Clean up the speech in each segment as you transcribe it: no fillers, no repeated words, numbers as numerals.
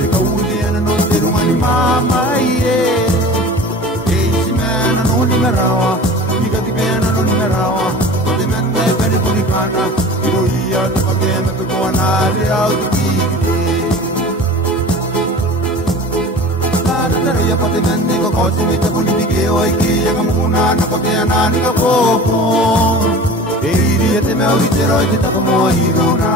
te kaudiana no te rungani mama ie. Eisi mena no ni merawa, ika ti pena no ni merawa, te mende pene punikana, iro ia te pakeme pe koana re au te kikite. Ia pate mende ko kosi me te punipike o iki ia kamuna na kote anani ka popo. E iria te mea uri te roi te tako moa i rona.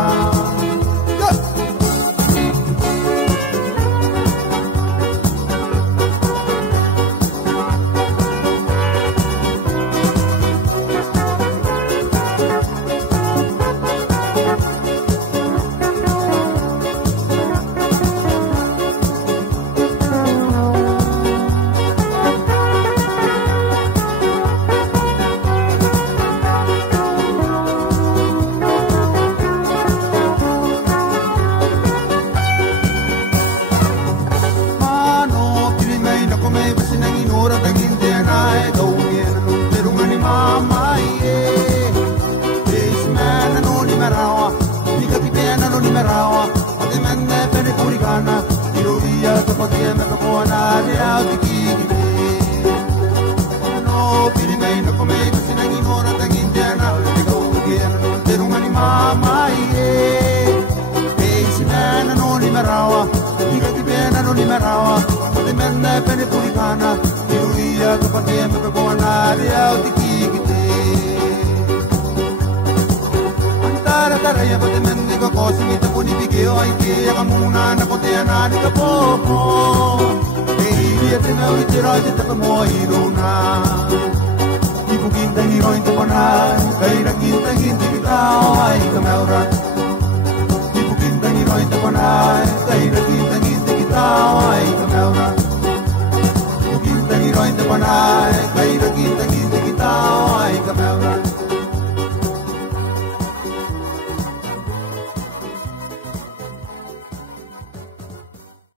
Bye.